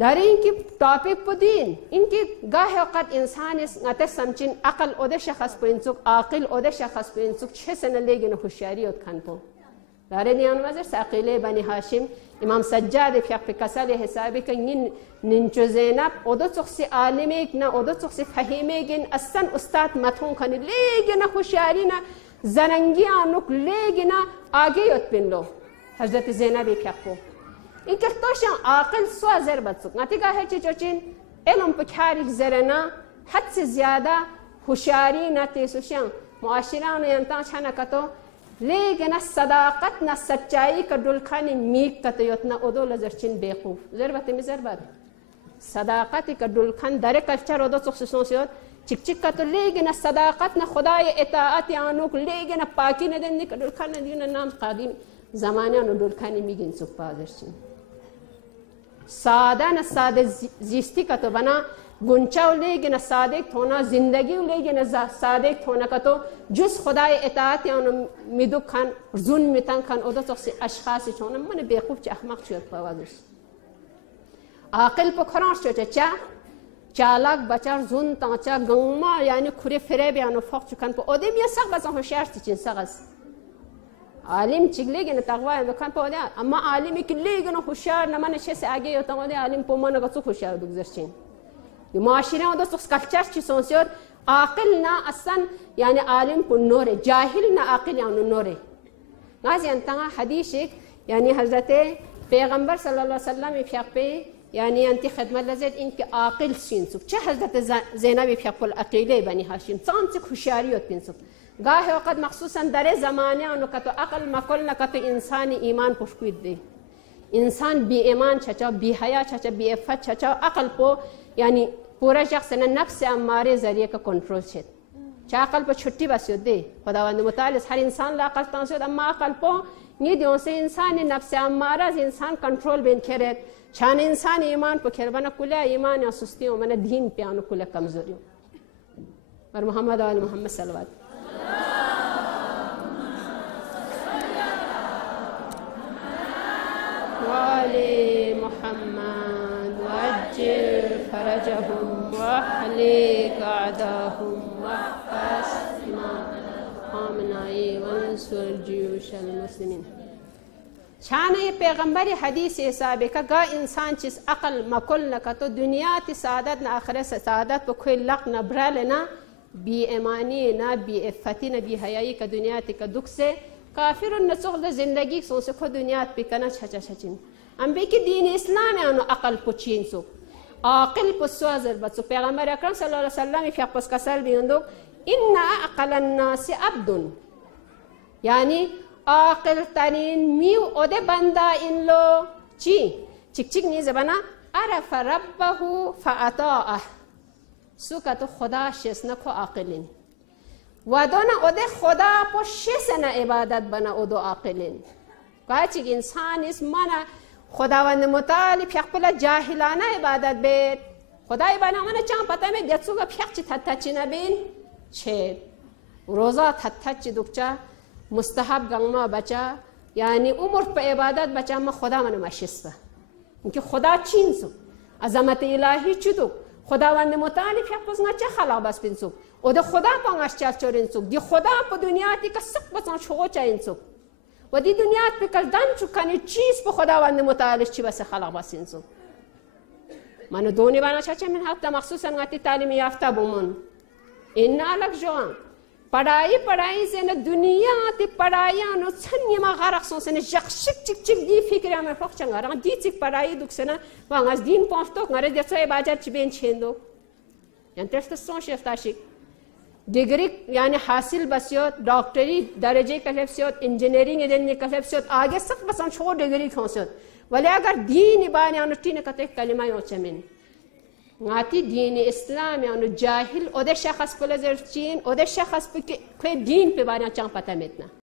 داره اینکه تاپیک پدین اینکه گاهی اوقات انسان است نت سمچین عقل اوده شخص پینسوک عاقل اوده شخص پینسوک چه سنه لیگن هوشیاری ات کن داره نیان وزر ساقیله بنی هاشم امام سجاد فیق کسال حسابی که نینچو زینب اوده تخصی عالمیک نه اوده تخصی فهیمیگن اصلا استاد متون کنی لیگن هوشیاری نه زننگی آنوک لیگن آگه ات پینلو حضرت زینبی فیق این که توشان عاقل سوا زر بدسوک نتیگه هیچی چوچین علم پکاری زرنا حد سے زیادہ ہوشیاری نہ تیسوشان معاشران ینتان چھانا کتو لیکن صداقت نہ سچائی کا دلخانی میک کتو یتنا ادو لزرچین بیقوف ضربت می ضربت صداقت کا دلخان در کلچر ادو سخصوصوں سے چک چک کتو لیکن صداقت نہ خدای اطاعت آنوک لیکن پاکی نہ دن کا دلخان دیون نام قادم زمانه نو دلخانی میگین سوک پازرچین ساده نه ساده زیستی که تو بنا گنچه و لیگن ساده تونا زندگی و لیگن ساده تونا که تو جز خدای اطاعت آنو میدو کن زون میتن کن او دو تخصی اشخاصی چونه من بیقوف چه احمق چوید پاوازش عاقل پا خرانش چوچه چه چالاک بچار زون تانچه گنما یعنی کوری فره بیانو فاق چکن پا اوده بیا سق بزن خوشیارستی چین سقست عالم چگلیگن تقوی دکان پاده اما عالمی که لیگن خوشیار نمان چیز آگه یا تماده عالم پومان گفتو خوشیار دکترچین یه معاشره و دوست کلچر چی سونسیار عاقل نه اصلا یعنی عالم پون نوره جاهل نه عاقل یعنی نوره نازی انتها حدیثی یعنی حضرت پیغمبر صلی الله علیه وسلم فیقی یعنی انتی خدمت لذت این که عاقل سینسوب چه حضرت زینب فیق العقیله بنی هاشم سانسی خوشیاریت پینسوب گاهی وقت مخصوصا در زمانه آنو که تو عقل مکل نکه تو انسان ایمان پشکوید دی انسان بی ایمان چچا بی حیا چچا بی افت چچا عقل پو یعنی پورا شخص نه نفس اماره ذریعه که کنترل شد چه عقل پو چھٹی بسید دی خداوند متعال هر انسان لا عقل تانسید اما عقل پو نیدیون سے انسان نفس اماره از انسان کنترل بین کرد چان انسان ایمان پو کربنا کلا ایمان یا سستی و من دین پیانو کلا کمزوری بر محمد و آل محمد صلوات وآل محمد وعجل فرجهم واحلق أعداءهم واحفظ دماء وانصر جيوش المسلمين شانه پیغمبری حدیث حسابه که گا انسان چیز عقل مکل نکتو دنیا تی سعادت نه آخرت سعادت په کوئی لق نه برال نه بی ایمانی نه بی افتی نه بی حیایی که دنیا تی که دک سے کافرون نسخل زندگی سونسه که دنیا تی کنه چچا چچین ام بی که دین اسلام آنو عقل پچین سو عاقل پسوازر بسو پیغمبر اکرم صلی اللہ علیہ وسلم فیق پس کسل بیندو ان عقل الناس عبد یعنی عاقل ترین میو اوده بنده این لو چی؟ چک چک نیزه بنا عرف ربه فعطاعه سو که تو خدا شس نکو عاقلین و دونا اوده خدا پو شس نه عبادت بنا اودو عاقلین که چک انسان اس مانا خداوند متعالی پیق پلا جاهلانه عبادت بید خدای بنا مانا چند پتا می دیت سوگا پیق چی تتا چی نبین چه روزا تتا چی دکچا مستحب گنما بچا یعنی عمر پا عبادت بچا ما خدا منو مشسته اینکه خدا چین سو عظمت الهی چی دو خداوند متعالی پیق پزنا چه خلق بس بین سو او ده خدا پانگش چل چورین سو دی خدا پا دنیا تی که سق بسان چوغو چاین سو و دی دنیا تی کردن چو کنی چیز پا خداوند متعالیش چی بس خلق بس این سو منو دونی بانا چه من حتی مخصوصا نگاتی تعلیم یافته بومن این الگ جوان پڑھائی سے نہ دنیا تی پڑھائی نو چھنی ما غرق سون سے نہ جق شک چک چک دی فکر ہمیں فوق چنگا رہا دی چک پڑھائی دک سے نہ وہاں از دین پہنچتو نہ رہ جسے باجر چبین چھندو یعنی ترست سون شفتا شک ڈگری یعنی حاصل بسیوت ڈاکٹری درجے کلفسیوت انجینئرنگ دنی کلفسیوت آگے سخت بسان چھو ڈگری کھونسیوت ولی اگر دین بانی آنو تین کتے کلمہ یوں چمین ngati dini islam yani jahil ode shakhs pala zerchin ode shakhs pe deen pe bana chang pata metna